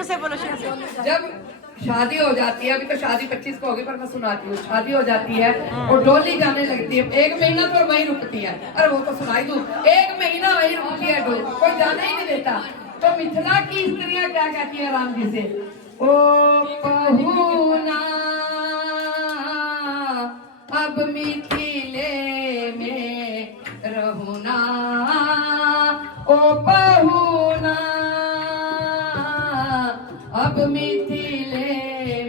शुरू से बोलो, शुरू से। जब शादी हो जाती है, अभी तो शादी 25 को होगी पर मैं सुनाती हूँ, शादी हो जाती है और डोली जाने लगती है, 1 महीना तो वहीं रुकती है। अरे वो तो सुनाई दूं, 1 महीना वहीं रुकती है डोली, कोई जाने ही नहीं देता। तो मिथिला की स्त्रियां क्या कहती है राम जी से, ओ पहुना अब मिथिले में रहुना, ओ पहुना अब मिथिले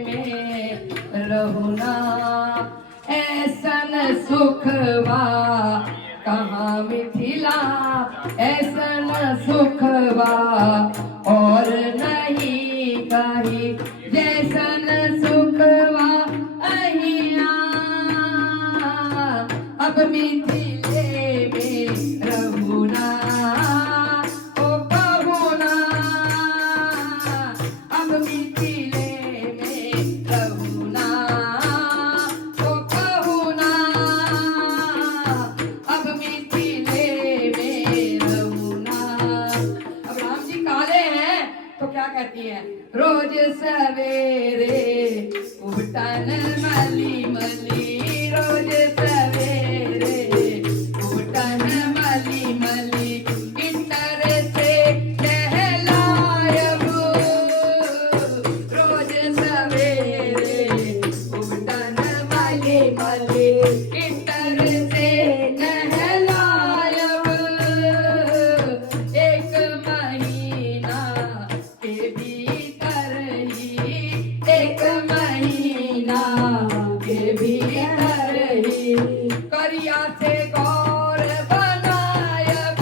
में रहुना, ऐसन सुखवा कहाँ मिथिला, ऐसन सुखवा और नहीं कहीं, जैसन सुखवा अहिया अब मिथिले में रहुना, ओ पहुना अब मिथिले में रहुना, ओ पहुना अब मिथिले में रहुना। अब राम जी काले हैं तो क्या कहती है, रोज सवेरे उठन मली मली, रोज सवेरे उठन मली मली, इतर से कहलायब, रोज सवेरे उठन मली मली, इतर से कहलायब, 1 महीना के भीतर ही, 1 महीना के भीतर ही, करिया से गौर बनायब,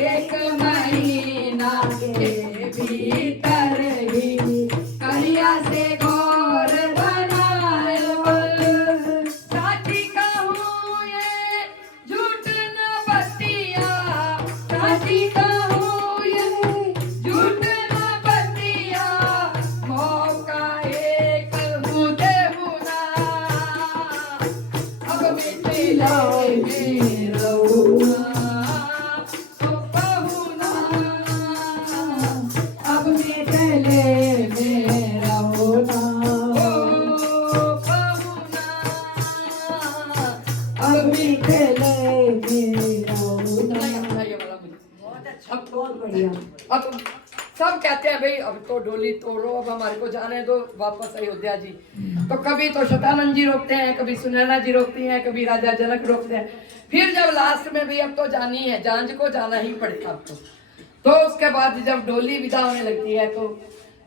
1 महीना के भीतर ही, करिया से गौर बनायब, साथी कहूँ ये झूठ न बतिया, साथी कहूँ ये झूठ न बतिया, मौका एक मुझे हुना, अब मिथिला में रहुना, ओ पहुना अब मिथिले में रहुना, ओ पहुना अब मिथिले में रहुना। अब बहुत बढ़िया। अब सब कहते हैं भाई अब तो डोली तोड़ो, अब हमारे को जाने दो वापस अयोध्या जी। तो कभी तो शतानंद जी रोकते हैं, कभी सुनैना जी रोकती हैं, कभी राजा जनक रोकते हैं। फिर जब लास्ट में भी अब तो जानी है, जांझ को जाना ही पड़ेगा अब तो उसके बाद जब डोली विदा होने लगती है तो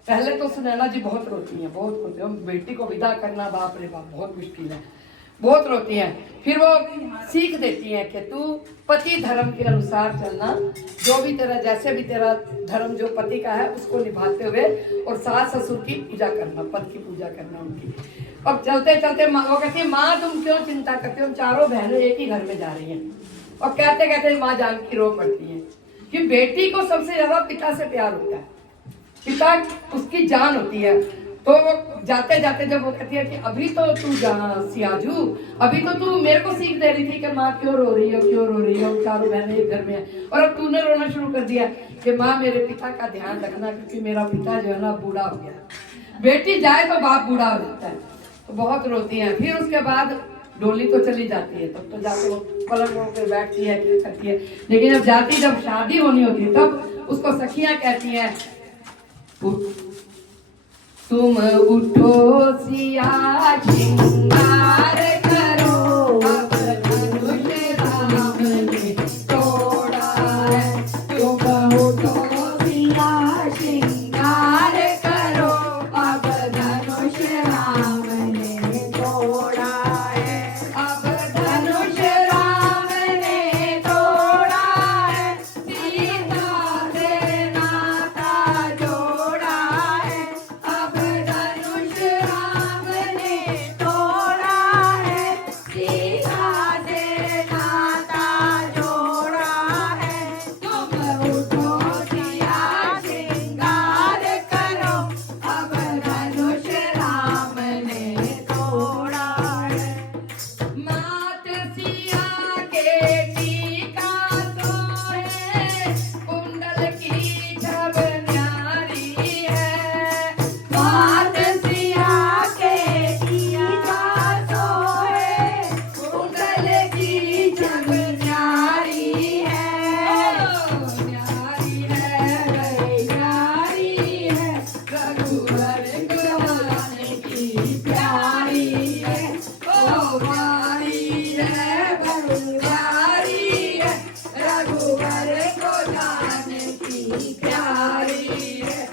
पहले तो सुनैना जी बहुत रोती हैं, बहुत रोती हैं। बेटी को विदा करना बाप रे बाप बहुत मुश्किल है, बहुत रोती हैं। फिर वो सीख देती हैं कि तू पति धर्म के अनुसार चलना, जो भी तेरा, जैसे भी तेरा धर्म जो पति का है उसको निभाते हुए, और सास ससुर की पूजा करना, पति की पूजा करना उनकी। अब चलते चलते वो कहती है, माँ तुम क्यों चिंता करते हो, हम चारों बहनें एक ही घर में जा रही हैं। और कहते कहते माँ जानकी रो पड़ती है कि बेटी को सबसे ज्यादा पिता से प्यार होता है, पिता उसकी जान होती है। तो वो जाते जाते जब वो कहती है कि अभी तो तू जा सियाजू, अभी तो तू मेरे को सीख दे रही थी कि माँ क्यों रो रही हो, क्यों रो रही हो, चारों बहनें एक घर में है, और अब तूने रोना शुरू कर दिया कि माँ मेरे पिता का ध्यान रखना, क्योंकि मेरा पिता जो है ना बूढ़ा हो गया। बेटी जाए तो बाप बूढ़ा हो जाता है, तो बहुत रोती है। फिर उसके बाद डोली तो चली जाती है, तब तो जाके वो पलंग पे बैठती है, क्या करती है। लेकिन जब जाती, जब शादी होनी होती है, तब उसको सखियां कहती हैं, तुम उठो सिया श्रृंगार करो, अब धनुष राम ने तोड़ा है, तुम उठो सिया श्रृंगार करो, अब धनुष राम ने तोड़ा है, अब धनुष राम ने तोड़ा है, सीता से नाता जोड़ा है, अब धनुष राम ने तोड़ा है, सीता से नाता जोड़ा है, तुम उठो सिया श्रृंगार हमारी है